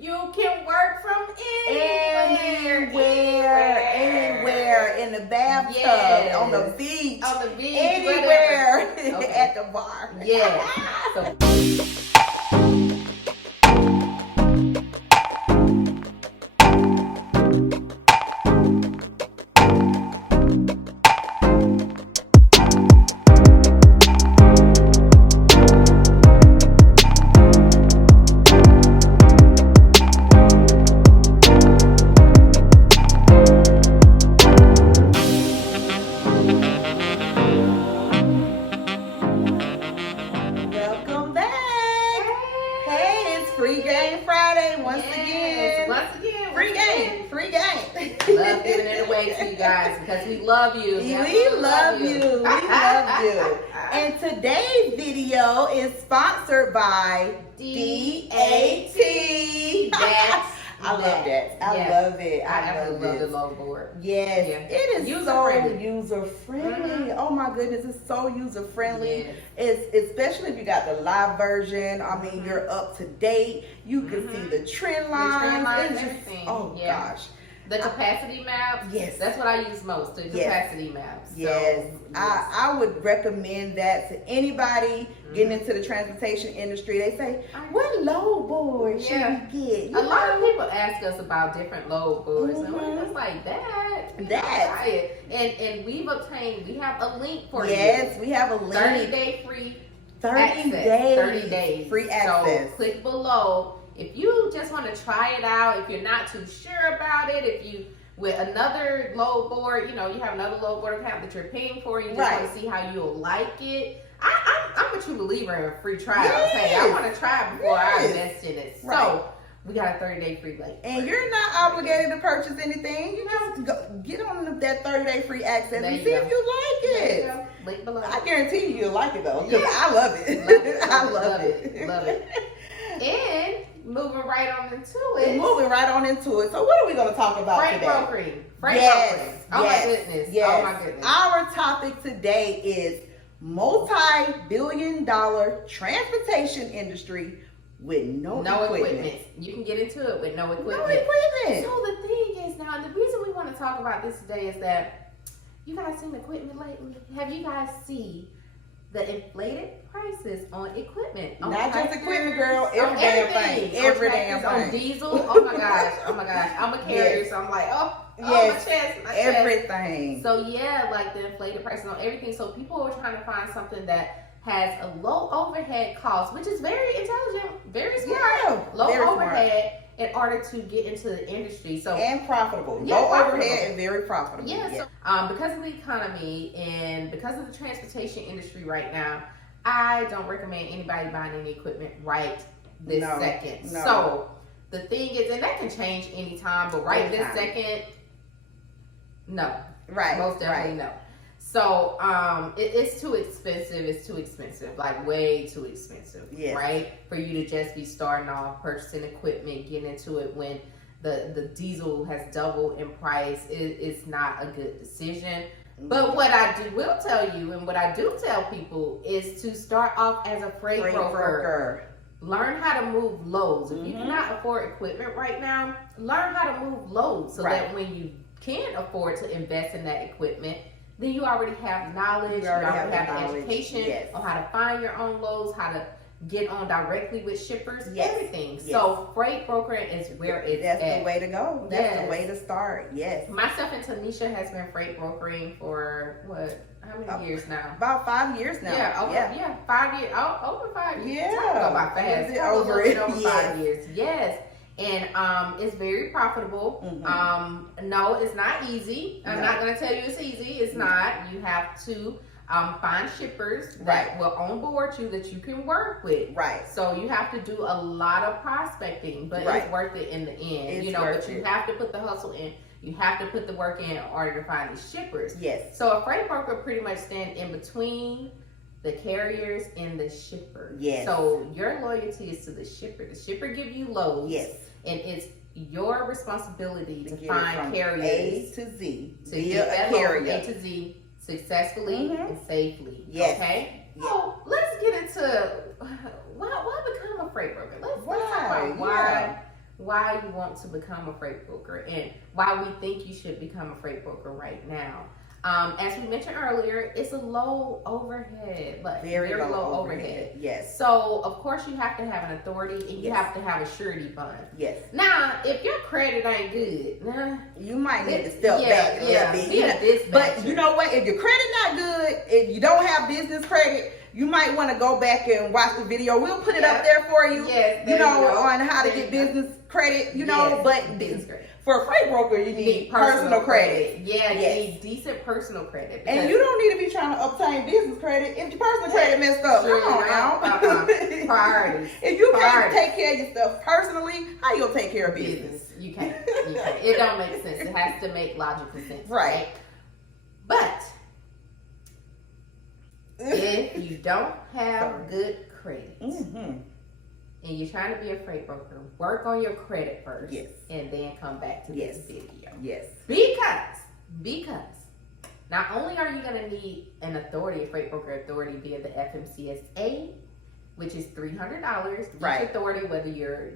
You can work from anywhere in the bathtub, yes. on the beach, anywhere, okay. At the bar. Yeah. So. Love giving it away to you guys because we love you. We love you. And today's video is sponsored by DAT. I love that. I love it. I love the logo board. Yes, it is user friendly. Oh my goodness, it's so user friendly. Yes. It's especially if you got the live version. I mean, you're up to date. You can see the trend lines. Everything. Oh gosh. The capacity maps. Yes. That's what I use most. The capacity maps. Yes. I would recommend that to anybody getting into the transportation industry. They say, what load board should we get? A lot of people ask us about different load boards. And we're just like, And we have a link for you. Yes, we have a link. 30-day free 30 days. Free access. So click below. If you just want to try it out, if you're not too sure about it, if you, with another load board, you have another load board account that you're paying for, you just want to see how you'll like it. I'm a true believer in free trials. Yes. Hey, I want to try it before I invest in it. So we got a 30-day free link. And you're not obligated to purchase anything. You just get on that 30-day free access and see if you like it. Link below. I guarantee you'll like it though, because I love it. I love it. Love it. And moving right on into it. So what are we going to talk about today? Brokering. Brokering. Oh my goodness. Yes. Oh my goodness. Our topic today is multi-billion-dollar transportation industry with no equipment. You can get into it with no equipment. No equipment. So the thing is now, the reason we want to talk about this today is that you guys seen equipment lately? Have you guys seen the inflated prices on equipment? Not just equipment, girl. Every damn thing. On diesel. Oh my gosh. I'm a carrier, so I'm like, my chest. Everything. So like the inflated prices on everything. So people are trying to find something that has a low overhead cost, which is very intelligent, very smart. Low overhead in order to get into the industry. And profitable. Low overhead and very profitable. So, because of the economy and because of the transportation industry right now, I don't recommend anybody buying any equipment right this second. No. So the thing is, and that can change anytime, but this second, no. Right. Most definitely no. So it's too expensive. It's too expensive, like way too expensive, right? For you to just be starting off purchasing equipment, getting into it when the diesel has doubled in price. It's not a good decision. But what I will tell you, and what I do tell people, is to start off as a freight broker. Learn how to move loads. If you cannot afford equipment right now, learn how to move loads so that when you can afford to invest in that equipment, then you already have knowledge, you already have the education on how to find your own loads, how to get on directly with shippers, everything. So freight brokering is where it's That's the way to go. That's the way to start. Yes. Myself and Tanisha has been freight brokering for how many years now? About 5 years now. 5 years. Over 5 years. Yeah. Go by fast. Over 5 years. Yes. And it's very profitable. No, it's not easy. I'm not going to tell you it's easy. It's not. You have to find shippers that will onboard you that you can work with. Right. So you have to do a lot of prospecting, but it's worth it in the end. But you have to put the hustle in. You have to put the work in order to find these shippers. Yes. So a freight broker pretty much stands in between the carriers and the shipper. Yes. So your loyalty is to the shipper. The shipper give you loads. Yes. And it's your responsibility to find carriers A to Z to get that load A to Z successfully and safely. Yes. Okay. Yes. So let's get into why become a freight broker. Let's talk about why you want to become a freight broker and why we think you should become a freight broker right now. As we mentioned earlier, it's a low overhead, but very low overhead. Yes. So of course you have to have an authority and you have to have a surety bond. Yes. Now, if your credit ain't good, you might need to step back a little bit. But you know what? If your credit not good, if you don't have business credit, you might want to go back and watch the video. We'll put it up there for you. Yes, you know, on how to get business credit. You know, but business credit. For a freight broker, you need personal credit. Yeah, you need decent personal credit. And you don't need to be trying to obtain business credit if your personal credit messed up. Sure, come on now. Priorities. If you can't take care of your stuff personally, how you gonna take care of business? You can't. It don't make sense. It has to make logical sense. Right. But if you don't have good credit, and you're trying to be a freight broker, work on your credit first, and then come back to this video. Yes. Because not only are you going to need an authority, a freight broker authority via the FMCSA, which is $300. Each authority, whether you're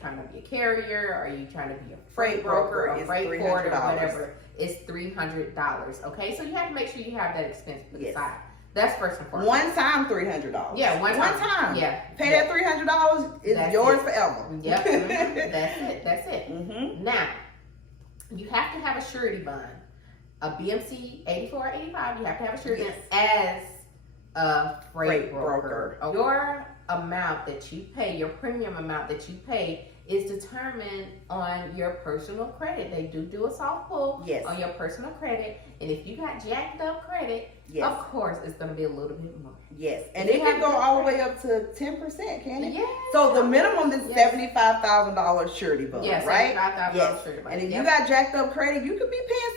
trying to be a carrier or you trying to be a freight broker, a freight forwarder, or whatever, it's $300. Okay, so you have to make sure you have that expense put aside. That's first and foremost. One time, $300. Yeah, one time. Yeah. Pay that $300. It's yours forever. Yep. That's it. Now, you have to have a surety bond. A BMC 84 or 85, you have to have a surety bond as a freight broker. Your amount that you pay, your premium amount that you pay, is determined on your personal credit. They do a soft pull on your personal credit. And if you got jacked up credit, of course, it's going to be a little bit more. Yes. And it can go all the way up to 10%, can it? Yeah. So the minimum is $75,000 surety bond, right? $75,000 surety bond. And if you got jacked up credit, you could be paying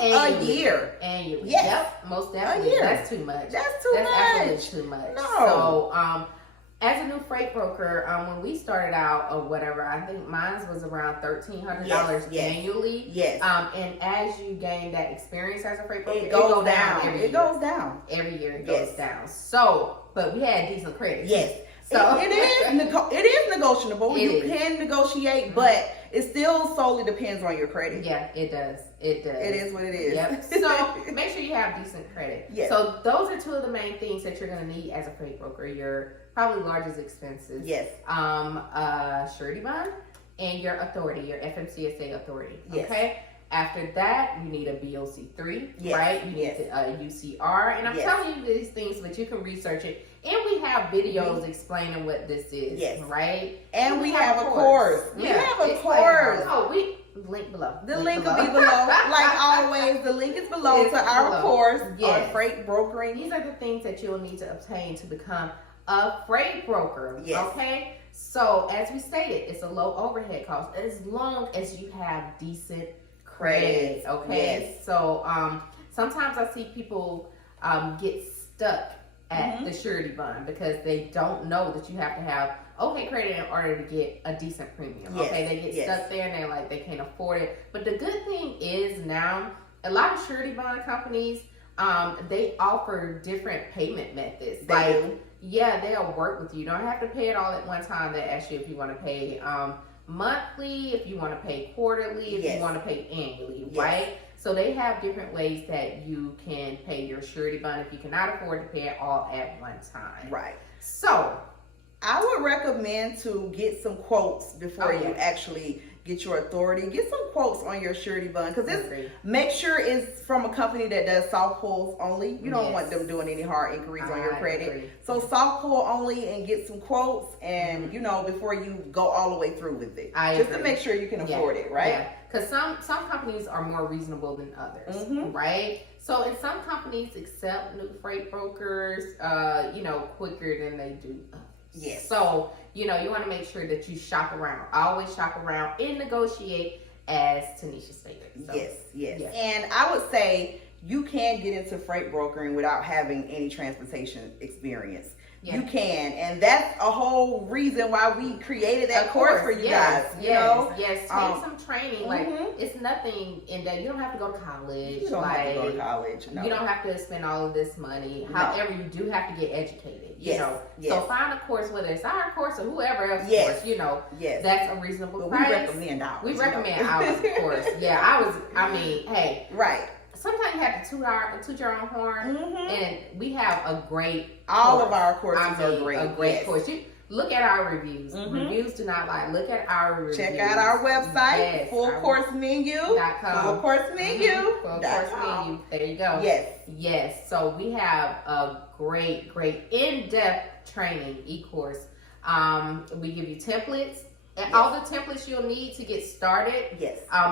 $7,500 a year. Annually. Yes. Yep, most definitely. A year. That's too much. That's absolutely too much. No. So, as a new freight broker, when we started out or whatever, I think mine was around $1,300 annually. Yes. And as you gain that experience as a freight broker, it goes down. It goes down every year. It goes down. So, but we had decent credit. Yes. So it is negotiable. You can negotiate, but it still solely depends on your credit. Yeah, it does. It does. It is what it is. Yep. So make sure you have decent credit. Yes. So those are two of the main things that you're going to need as a freight broker. Your probably largest expenses. Yes. Surety bond and your authority, your FMCSA authority. Yes. Okay. After that, you need a BOC3, right? You need a UCR. And I'm telling you these things, but you can research it. And we have videos explaining what this is, right? And we have a course. We have a course. Oh, link below. The link will be below. Like always, the link is below to our course on freight brokering. These are the things that you'll need to obtain to become a freight broker, okay? So, as we stated, it's a low overhead cost as long as you have decent credit, okay? So, sometimes I see people get stuck at the surety bond because they don't know that you have to have credit in order to get a decent premium. They get stuck there and they're like, they can't afford it. But the good thing is now, a lot of surety bond companies, they offer different payment methods. They'll work with you. You don't have to pay it all at one time. They ask you if you want to pay monthly, if you want to pay quarterly, if you want to pay annually, right? So they have different ways that you can pay your surety bond if you cannot afford to pay it all at one time. Right. So I would recommend to get some quotes before you actually get your authority. Get some quotes on your surety bond because make sure it's from a company that does soft pulls only. You don't want them doing any hard inquiries on your credit. So soft pull only and get some quotes and before you go all the way through with it. Just to make sure you can afford it, right? Yeah. Because some companies are more reasonable than others, right? So, and some companies accept new freight brokers, quicker than they do others. Yes. So, you want to make sure that you shop around. Always shop around and negotiate, as Tanisha stated. So, yes. And I would say you can get into freight brokering without having any transportation experience. you can. And that's a whole reason why we created that course for you guys. Yes. Take some training. Like, it's nothing in that. You don't have to go to college. You don't have to go to college. No. You don't have to spend all of this money. No. However, you do have to get educated. So find a course, whether it's our course or whoever else's course, that's a reasonable price. We recommend ours. We recommend ours, of course. Hey. Right. Sometimes you have to toot your own horn, and we have a great all of our courses are great. A great course. You look at our reviews. Reviews do not lie. Look at our reviews. Check out our website, FullCourseMenu.com. FullCourseMenu.com. There you go. Yes. So we have a great in-depth training e-course. We give you templates. And all the templates you'll need to get started.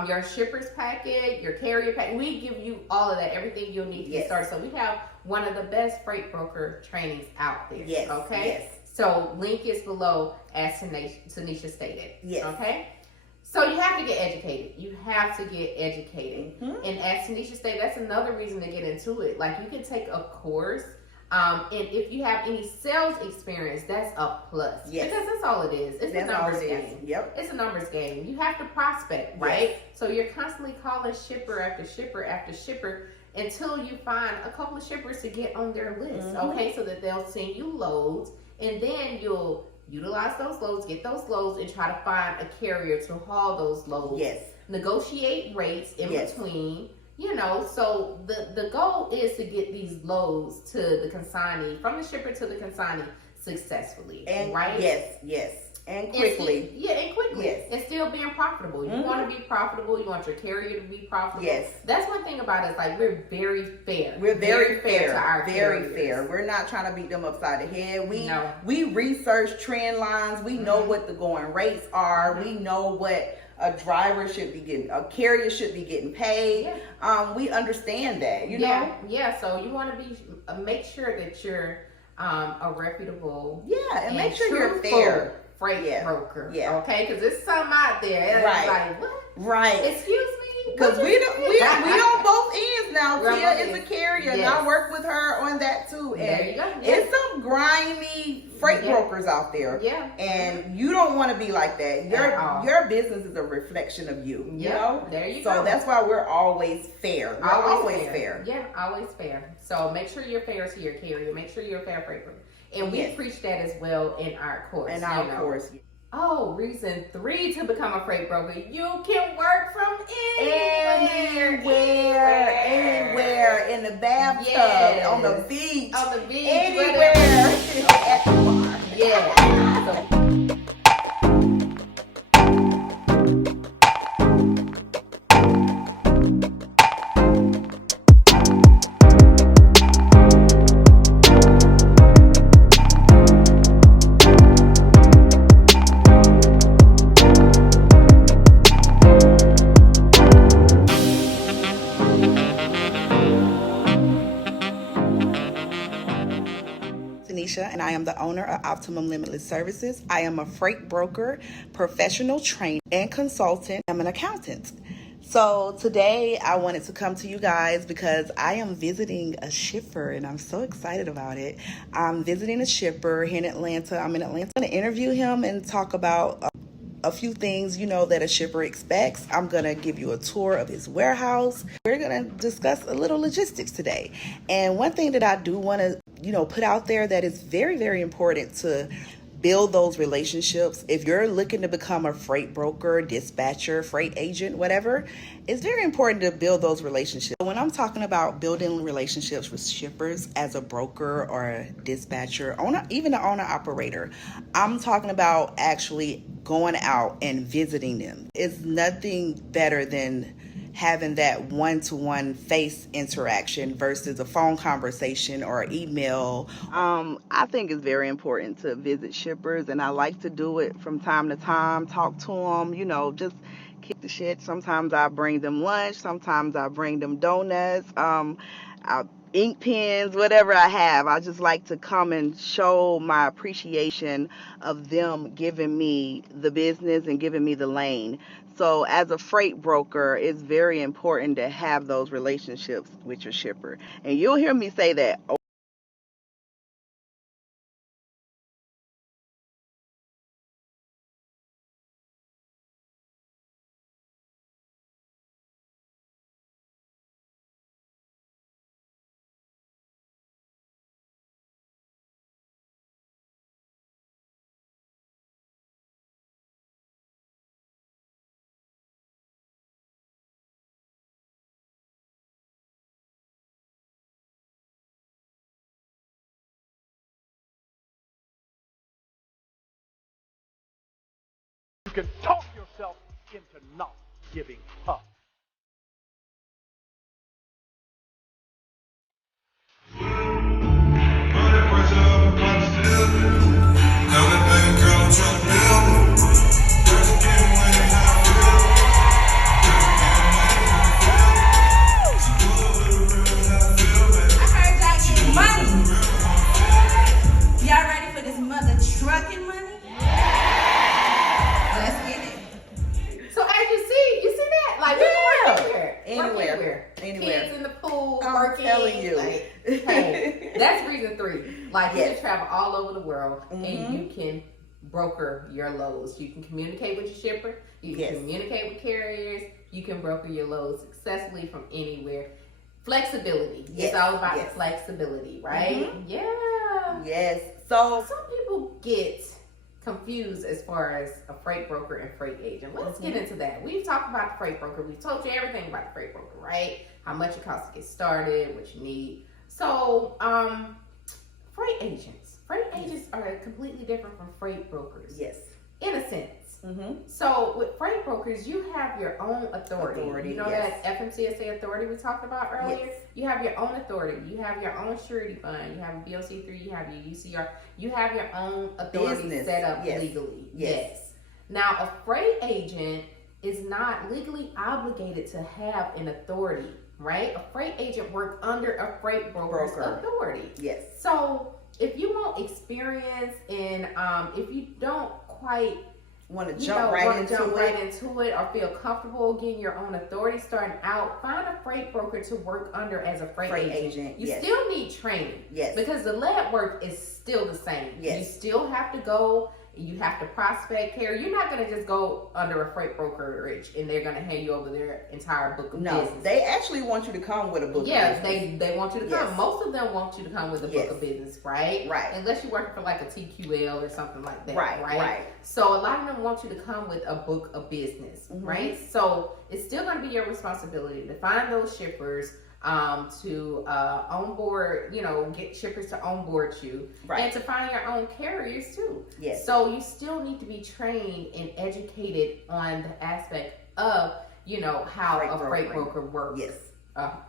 Your shipper's packet, your carrier packet. We give you all of that, everything you'll need to get started. So we have one of the best freight broker trainings out there. Okay? So link is below, as Tanisha stated. Okay? So you have to get educated. And as Tanisha stated, that's another reason to get into it. Like, you can take a course. And if you have any sales experience, that's a plus. Because that's all it is. It's a numbers game. It's a numbers game. You have to prospect, right? So you're constantly calling shipper after shipper after shipper until you find a couple of shippers to get on their list, okay? So that they'll send you loads, and then you'll utilize those loads, get those loads, and try to find a carrier to haul those loads. Negotiate rates in between. So the goal is to get these loads to the consignee, from the shipper to the consignee successfully, right? And quickly. And quickly. And still being profitable. You want to be profitable. You want your carrier to be profitable. That's one thing about us. Like, we're very fair. We're very fair to our carriers. Fair. We're not trying to beat them upside the head. We research trend lines. We know what the going rates are. We know what a driver should be getting, a carrier should be getting paid. We understand that, you know? So you want to be, make sure that you're a reputable, and make sure you're fair freight broker, okay? Because there's some out there, like, what? Excuse me? Because we on both ends now. Tia is a carrier, and I work with her on that too. And there you go. It's some grimy freight brokers out there. And you don't want to be like that. Your business is a reflection of you. You know? There you go. So that's why we're always fair. We're always fair. Always fair. So make sure you're fair to your carrier. Make sure you're a fair freight broker. And we preach that as well in our course. Reason 3 to become a freight broker: you can work from anywhere, in the bathtub, on the beach, anywhere, at the bar. And I am the owner of Optimum Limitless Services. I am a freight broker, professional trainer, and consultant. I'm an accountant. So today I wanted to come to you guys because I am visiting a shipper, and I'm so excited about it. I'm visiting a shipper here in Atlanta. I'm in Atlanta. I'm going to interview him and talk about a few things, that a shipper expects. I'm going to give you a tour of his warehouse. We're going to discuss a little logistics today. And one thing that I do want to, put out there that is very, very important to build those relationships. If you're looking to become a freight broker, dispatcher, freight agent, whatever, it's very important to build those relationships. When I'm talking about building relationships with shippers as a broker or a dispatcher, even an owner-operator, I'm talking about actually going out and visiting them. It's nothing better than having that one-to-one face interaction versus a phone conversation or email. I think it's very important to visit shippers, and I like to do it from time to time, talk to them, just kick the shit. Sometimes I bring them lunch, sometimes I bring them donuts, ink pens, whatever I have. I just like to come and show my appreciation of them giving me the business and giving me the lane. So as a freight broker, it's very important to have those relationships with your shipper. And you'll hear me say that can talk yourself into not giving up. That's reason 3. Like, you can travel all over the world and you can broker your loads. You can communicate with your shipper. You can communicate with carriers. You can broker your loads successfully from anywhere. Flexibility. It's all about the flexibility, right? Yes. So some people get confused as far as a freight broker and freight agent. Let's get into that. We've talked about the freight broker. We've told you everything about the freight broker, right? How much it costs to get started, what you need. So, freight agents. Freight agents are completely different from freight brokers. Yes. In a sense. So, with freight brokers, you have your own authority. You know that FMCSA authority we talked about earlier? You have your own authority. You have your own surety fund. You have a BOC3. You have your UCR. You have your own authority set up legally. Now, a freight agent is not legally obligated to have an authority, right? A freight agent works under a freight broker's authority. So, if you want experience and if you don't quite want to jump right into it or feel comfortable getting your own authority starting out, find a freight broker to work under as a freight agent. You still need training because the lead work is still the same. You still have to go, you have to prospect care. You're not going to just go under a freight brokerage and they're going to hand you over their entire book of business. No, they actually want you to come with a book of business. They want you to come. Most of them want you to come with a book of business, right? Unless you're working for like a TQL or something like that, right? So a lot of them want you to come with a book of business, right? So it's still going to be your responsibility to find those shippers, to onboard, get shippers to onboard you, and to find your own carriers too. So you still need to be trained and educated on the aspect of, how a freight broker works.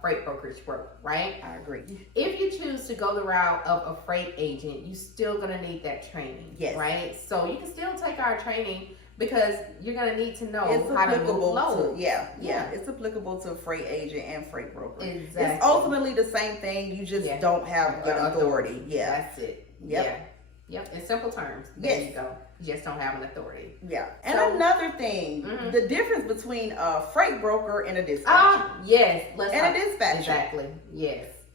Freight brokers work, right? I agree. If you choose to go the route of a freight agent, you're still going to need that training, right? So you can still take our training because you're going to need to know how to move loads. It's applicable to freight agent and freight broker. Exactly. It's ultimately the same thing. You just don't have the authority. That's it. In simple terms. There you go. You just don't have an authority. And another thing, the difference between a freight broker and a dispatcher. A dispatcher. Exactly.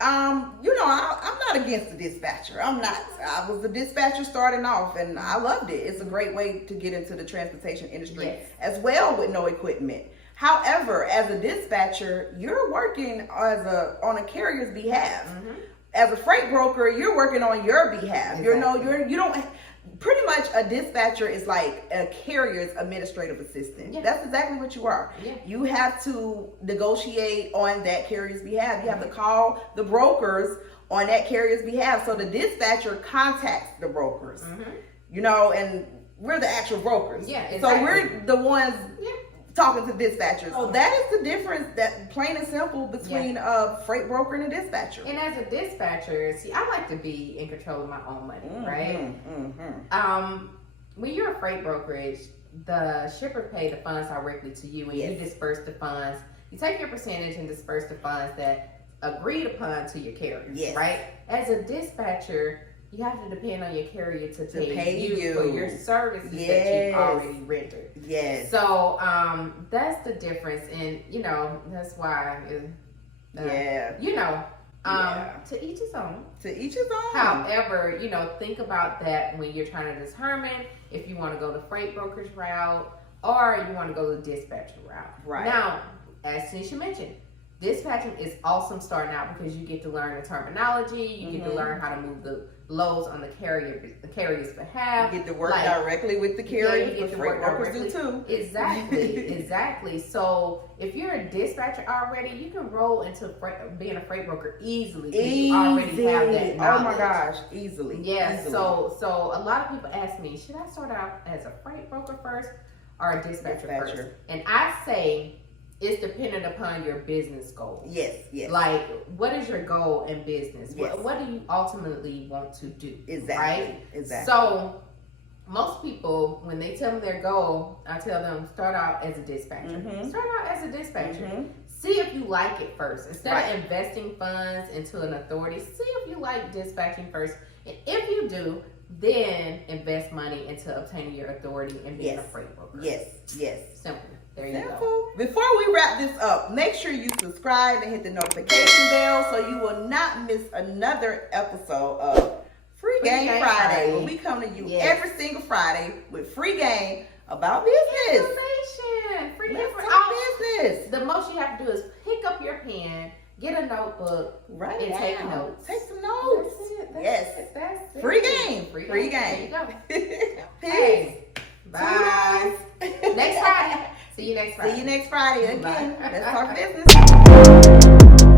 I'm not against the dispatcher. I'm not. I was the dispatcher starting off, and I loved it. It's a great way to get into the transportation industry as well with no equipment. However, as a dispatcher, you're working on a carrier's behalf. As a freight broker, you're working on your behalf. You don't. Pretty much a dispatcher is like a carrier's administrative assistant. That's exactly what you are. You have to negotiate on that carrier's behalf. You have to call the brokers on that carrier's behalf. So the dispatcher contacts the brokers, and we're the actual brokers. So we're the ones talking to dispatchers. So that is the difference, that plain and simple, between a freight broker and a dispatcher. And as a dispatcher, see, I like to be in control of my own money, right? When you're a freight brokerage, the shipper pay the funds directly to you, and you disperse the funds. You take your percentage and disperse the funds that agreed upon to your carrier, right? As a dispatcher, you have to depend on your carrier to pay you for your services that you've already rendered. So that's the difference, and that's why. To each his own. To each his own. However, think about that when you're trying to determine if you want to go the freight brokerage route or you want to go the dispatcher route. Now, as Tanisha mentioned, dispatching is awesome starting out because you get to learn the terminology, you get to learn how to move the loads on the carrier's behalf. You get to work directly with the carrier. You get to work directly too. Exactly. So if you're a dispatcher already, you can roll into being a freight broker easily. You already have that knowledge. Oh my gosh, easily. So a lot of people ask me, should I start out as a freight broker first or a dispatcher first? And I say it's dependent upon your business goal. Yes, yes. Like, what is your goal in business? Yes. What do you ultimately want to do? Exactly. Right? Exactly. So, most people, when they tell me their goal, I tell them start out as a dispatcher. Mm-hmm. Start out as a dispatcher. Mm-hmm. See if you like it first. Instead Right. of investing funds into an authority, see if you like dispatching first. And if you do, then invest money into obtaining your authority and being a freight broker. Yes, yes. Simple. There you Simple. go. Before we wrap this up, make sure you subscribe and hit the notification bell so you will not miss another episode of Free Game Friday. Where we come to you every single Friday with free game about business. Information. Free Let's information. talk business. The most you have to do is pick up your pen, get a notebook, and take notes. Take some notes. That's it. Free game. Free game. There you go. Peace. Hey, bye. Toodles. Next Friday. See you next Friday. See you next Friday again. Bye. Let's talk business.